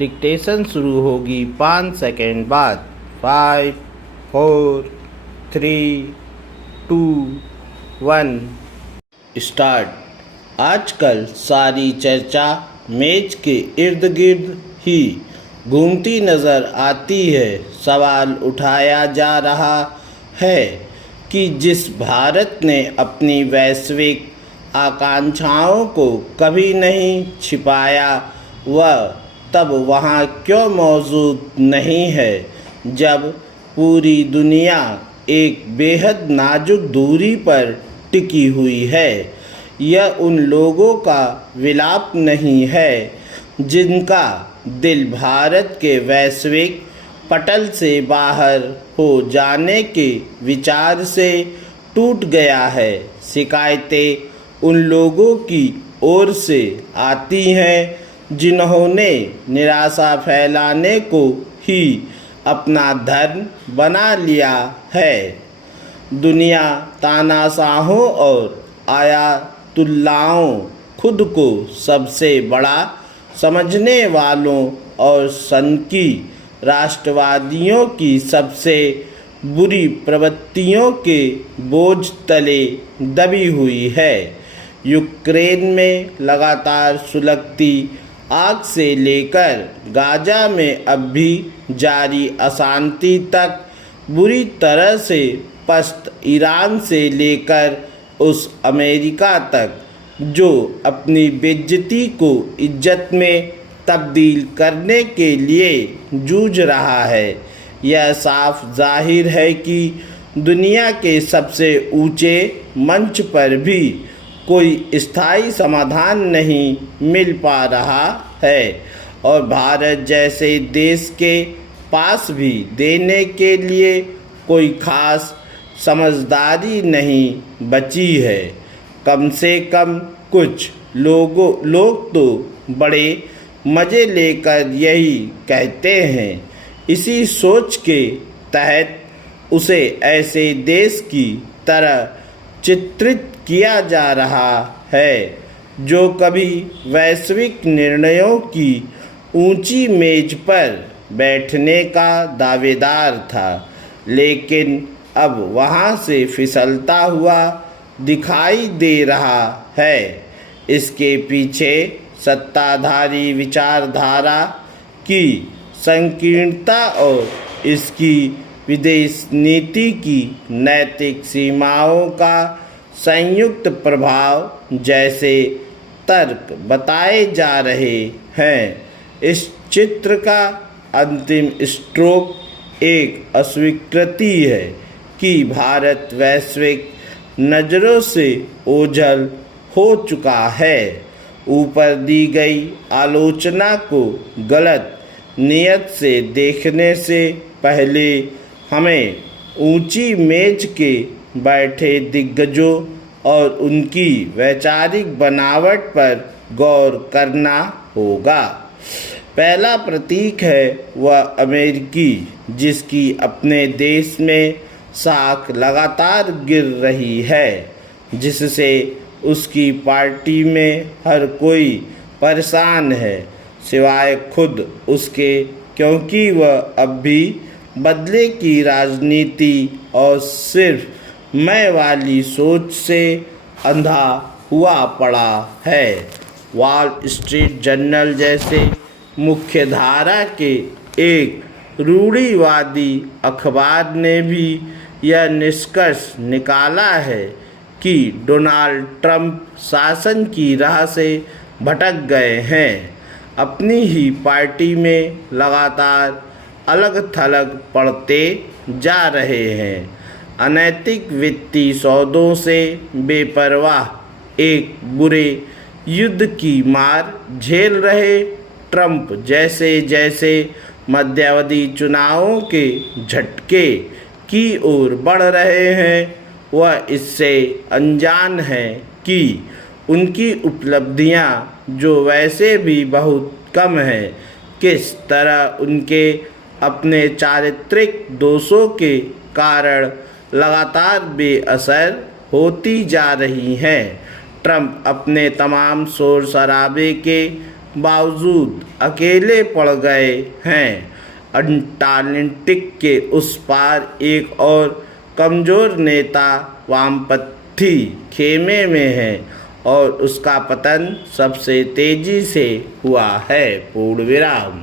Dictation शुरू होगी 5 second बाद। 5, 4, 3, 2, 1 स्टार्ट। आजकल सारी चर्चा मेज के इर्द गिर्द ही घूमती नज़र आती है। सवाल उठाया जा रहा है कि जिस भारत ने अपनी वैश्विक आकांक्षाओं को कभी नहीं छिपाया, वह तब वहाँ क्यों मौजूद नहीं है जब पूरी दुनिया एक बेहद नाजुक दूरी पर टिकी हुई है। यह उन लोगों का विलाप नहीं है जिनका दिल भारत के वैश्विक पटल से बाहर हो जाने के विचार से टूट गया है। शिकायतें उन लोगों की ओर से आती हैं जिन्होंने निराशा फैलाने को ही अपना धर्म बना लिया है। दुनिया तानाशाहों और आयातुल्लाओं, खुद को सबसे बड़ा समझने वालों और सनकी राष्ट्रवादियों की सबसे बुरी प्रवृत्तियों के बोझ तले दबी हुई है। यूक्रेन में लगातार सुलगती आग से लेकर गाजा में अब भी जारी अशांति तक, बुरी तरह से पस्त ईरान से लेकर उस अमेरिका तक जो अपनी बेइज्जती को इज्जत में तब्दील करने के लिए जूझ रहा है। यह साफ जाहिर है कि दुनिया के सबसे ऊंचे मंच पर भी कोई स्थायी समाधान नहीं मिल पा रहा है और भारत जैसे देश के पास भी देने के लिए कोई खास समझदारी नहीं बची है। कम से कम कुछ लोग तो बड़े मज़े लेकर यही कहते हैं। इसी सोच के तहत उसे ऐसे देश की तरह चित्रित किया जा रहा है जो कभी वैश्विक निर्णयों की ऊंची मेज पर बैठने का दावेदार था, लेकिन अब वहां से फिसलता हुआ दिखाई दे रहा है। इसके पीछे सत्ताधारी विचारधारा की संकीर्णता और इसकी विदेश नीति की नैतिक सीमाओं का संयुक्त प्रभाव जैसे तर्क बताए जा रहे हैं। इस चित्र का अंतिम स्ट्रोक एक अस्वीकृति है कि भारत वैश्विक नज़रों से ओझल हो चुका है। ऊपर दी गई आलोचना को गलत नियत से देखने से पहले हमें ऊंची मेज के बैठे दिग्गजों और उनकी वैचारिक बनावट पर गौर करना होगा। पहला प्रतीक है वह अमेरिकी, जिसकी अपने देश में साख लगातार गिर रही है, जिससे उसकी पार्टी में हर कोई परेशान है सिवाय खुद उसके, क्योंकि वह अब भी बदले की राजनीति और सिर्फ मैं वाली सोच से अंधा हुआ पड़ा है। वॉल स्ट्रीट जर्नल जैसे मुख्यधारा के एक रूढ़िवादी अखबार ने भी यह निष्कर्ष निकाला है कि डोनाल्ड ट्रंप शासन की राह से भटक गए हैं, अपनी ही पार्टी में लगातार अलग थलग पड़ते जा रहे हैं, अनैतिक वित्तीय सौदों से बेपरवाह एक बुरे युद्ध की मार झेल रहे ट्रंप जैसे जैसे मध्यावधि चुनावों के झटके की ओर बढ़ रहे हैं, वह इससे अनजान है कि उनकी उपलब्धियां, जो वैसे भी बहुत कम हैं, किस तरह उनके अपने चारित्रिक दोषों के कारण लगातार बेअसर होती जा रही हैं। ट्रंप अपने तमाम शोर शराबे के बावजूद अकेले पड़ गए हैं। अटलांटिक के उस पार एक और कमज़ोर नेता वामपंथी खेमे में है और उसका पतन सबसे तेज़ी से हुआ है। पूर्ण विराम।